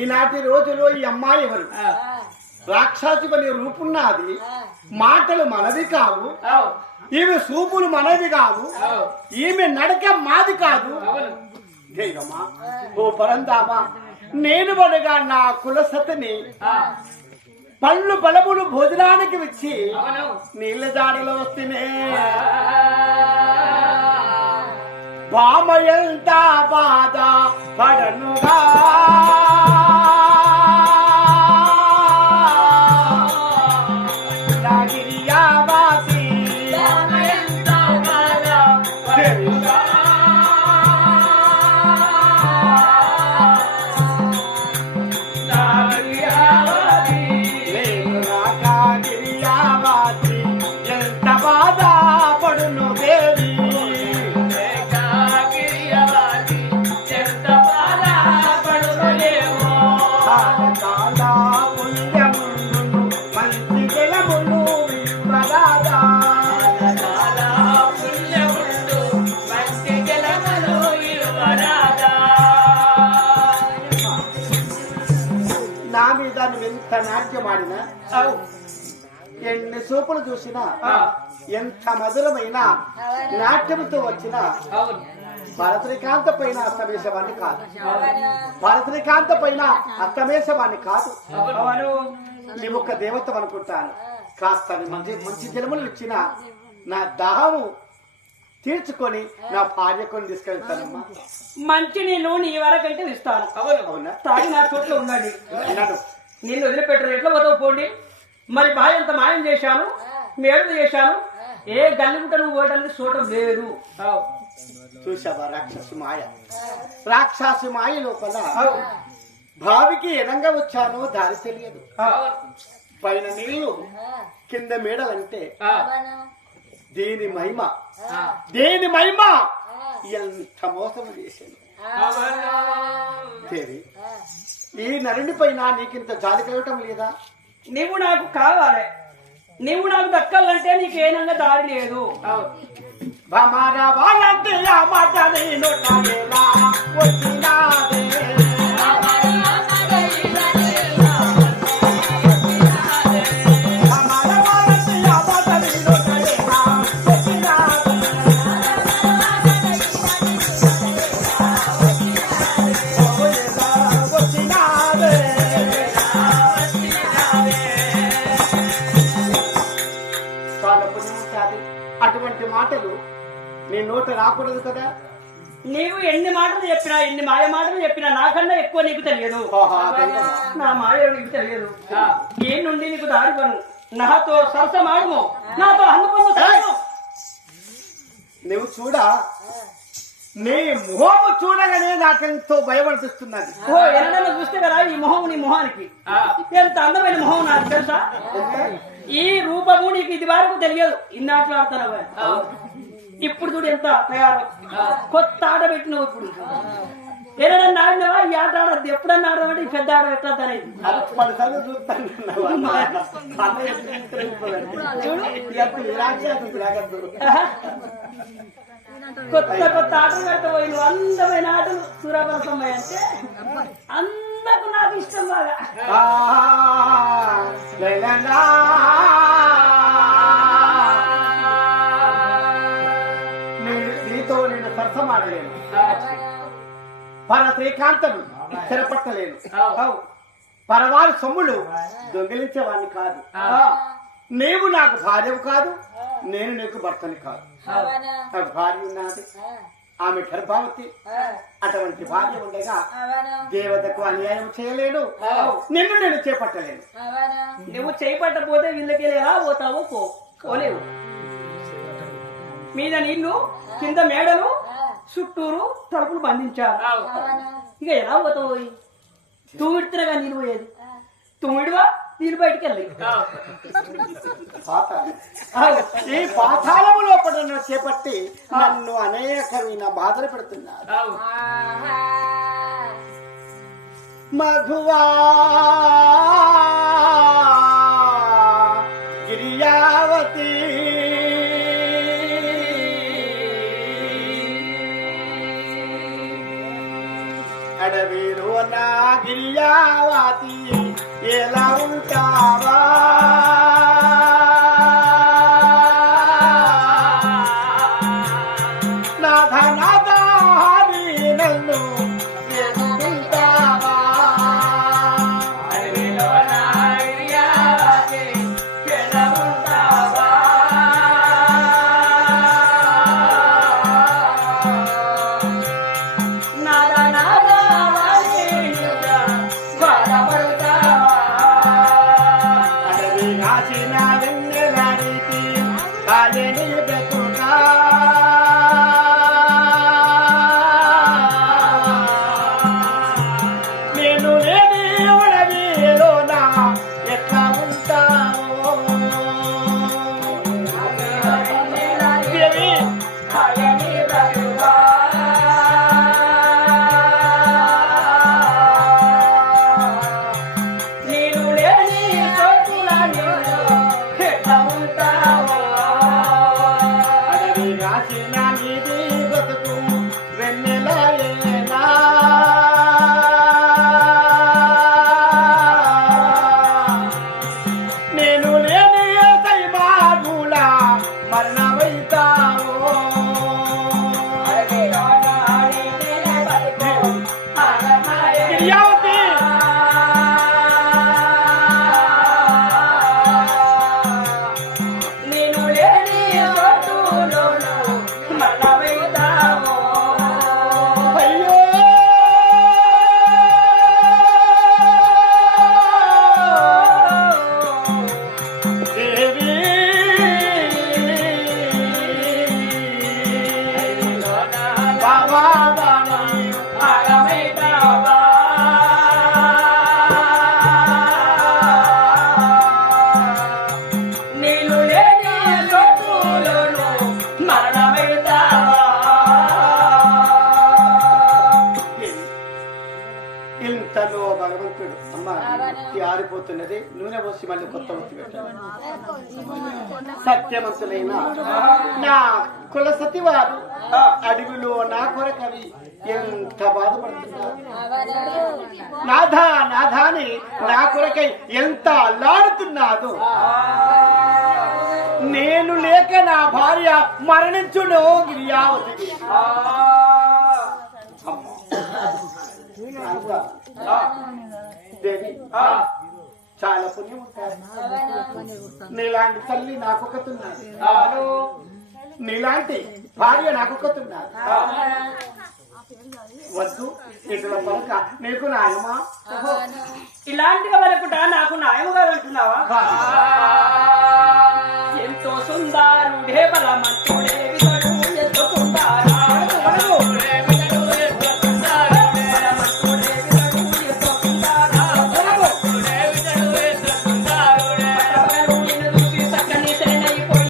ఈనాటి రోజులో ఈ అమ్మాయి ఎవరు? రాక్షసి అనే రూపున్నది, మాటలు మనది కావు, ఈమె సూపులు మనది కాదు, ఈమె నడక మాది కాదు. ఓ పరందామా, నేను వడగా నా కులసతిని పళ్ళు బలములు భోజనానికి వచ్చి నీళ్ళ జాడలో వస్తేనే బామ ఎంత బాధ పడనుగా నాట్యమాడినా ఎన్ని సూపులు చూసినా ఎంత మధురమైన నాట్యంతో వచ్చిన భరతనికాంత పైన అస్తమేశవాణ్ణి కాదు, భరతనికాంత పైన అస్తమేశవాణ్ణి కాదు. నీవు ఒక దేవత అనుకుంటాను. కాస్త మంచి జలములు ఇచ్చిన నా దాహము తీర్చుకొని నా భార్యకొని తీసుకెళ్తానమ్మా. మంచి నేను నీ వరకంటే ఇస్తాను. అవునా? తాగి నా చోట్ల ఉండండి, నిన్ను వదిలిపెట్టరు. ఎట్లా పోతావు పోండి. మరి భార్య అంత మాయం చేశాను, మేడ చేశాను, ఏ గల్లిగుంట నువ్వు పోయడానికి చూడటం లేదు. చూసావా రాక్షసి మాయ? రాక్షసి మాయ లోపల భావికి ఎనంగా వచ్చానో దారి తెలియదు. పైన నీళ్లు కింద మేడలంటే దేని మహిమ, దేని మహిమ ఎంత మోసము చేశాను. ఈ నరుని పైన నీకింత జాలి కలగటం లేదా? నువ్వు నాకు కావాలి, నువ్వు నాకు దక్కాలంటే నీకేనంగా దారి లేదు. అటువంటి మాటలు నీ నోట రాకూడదు కదా. నీవు ఎన్ని మాటలు చెప్పినా, ఎన్ని మాయ మాటలు చెప్పినా నాకన్నా ఎక్కువ నీకు తెలియదు. నా మాయ నీకు తెలియదు. ఈ నుండి నీకు దారి పను. నాతో సరసమాడము, నాతో అందుకున్న నువ్వు చూడా, నీ మొహము చూడగానే నాకెంతో భయపడిస్తున్నది. ఓ ఎన్నడన్నా చూస్తే కదా ఈ మొహం, నీ మొహానికి ఎంత అందమైన మొహం నాకు తెలుసా. ఈ రూపము నీకు ఇది వరకు తెలియదు. ఇన్నాట్లు ఆడుతున్నావు, ఇప్పుడు చూడు ఎంత తయారు. కొత్త ఆట పెట్టినావు. ఇప్పుడు ఏదైనా ఆడినావా? ఈ ఆట ఆడద్దు. ఎప్పుడన్నా ఆడమంటే ఈ పెద్ద ఆట పెట్టద్దు అనేది. కొత్త కొత్త ఆటలు పెడతావు. నువ్వు అందమైన ఆటలు సూర్యపరసమ్మాయి అంటే అందకు నాకు ఇష్టం బాగా. నీతో నేను సరసమాడలేను, పర శ్రీకాంతను స్థిరపట్టలేను, పరవారి సొమ్ములు దొంగిలించేవాడిని కాదు. నీవు నాకు భార్యవు కాదు, నేను నీకు భర్తని కాదు. నాకు భార్య ఉన్నది, ఆమె గర్భావతి. అటువంటి భార్య ఉండగా దేవతకు అన్యాయం చేయలేను, నిన్ను నేను చేపట్టలేను. నువ్వు చేపట్టకపోతే వీళ్ళకి ఎలా పోతావో పోలేవు. మీద నీళ్లు, కింద మేడలు, చుట్టూరు తలుపులు బంధించారు. ఇక ఎలా పోతావు? తూమిడితేగా నీళ్ళు పోయేది. తూమిడివా నీళ్ళు బయటికి వెళ్ళి ఈ పాతాళము లోపల చేపట్టి నన్ను అనేకమైన బాధలు పెడుతున్నారు. మధువా గిరియావతి అడ అడవిలో నా గిరియావతి ఎలా ఉంటావా నాథ నాథ హరి నన్ను ఎదుగుంటావా అడవిలో నా గిరియావతి ఎలా ఉంటావా నాదా నాదా వాణియుడా బాధపడతావా అడవి కాచిన వెన్నెలాడితి కాయని బ్రతుకా నేను లేని అడవిలోనా ఎట్లా ఉంటావో దేవి కాయని బ్రతుకా నేను లేని చోటులలో ఎట్లా ఉంటావో అడవి కాచిన నీది బ్రతుకు వెన్నెలయేనా నేను లేని సైమాగుల మరణమైతావో అడవిలో నాడిని బతుకు ఆగమాయ గిరియావతి నేను లేని చోటులోను మరణమైతావో అయ్యో దేవి బాబా బాణి ఆగమైతావా నేను లేని చోటులోను మరణమైతావా ఇంతలో భగవంతుడు అమ్మ ఈ ఆరిపోతున్నది నూనె పోసి మళ్ళీ కొత్త ఒత్తి పెట్టాను సత్యవంతులైన నా కుల సతివారు అడవిలో నా కొరకవి ఎంత బాధపడుతున్నారు నాథా నాథాని నా కొరకై ఎంత అల్లాడుతున్నాదో నేను లేక నా భార్య మరణించును గిరియావతి దేవి చాలా పుణ్యం ఉంటారు నీలాంటి తల్లి నాకొకతున్నది నీలాంటి భార్య నాకొకతున్నది వద్దు ఇట్లా పలక నీకు నాయమా ఇలాంటిగా వరకుట నాకు న్యాయముగా అంటున్నావా ఎంతో సుందరుడే బలమని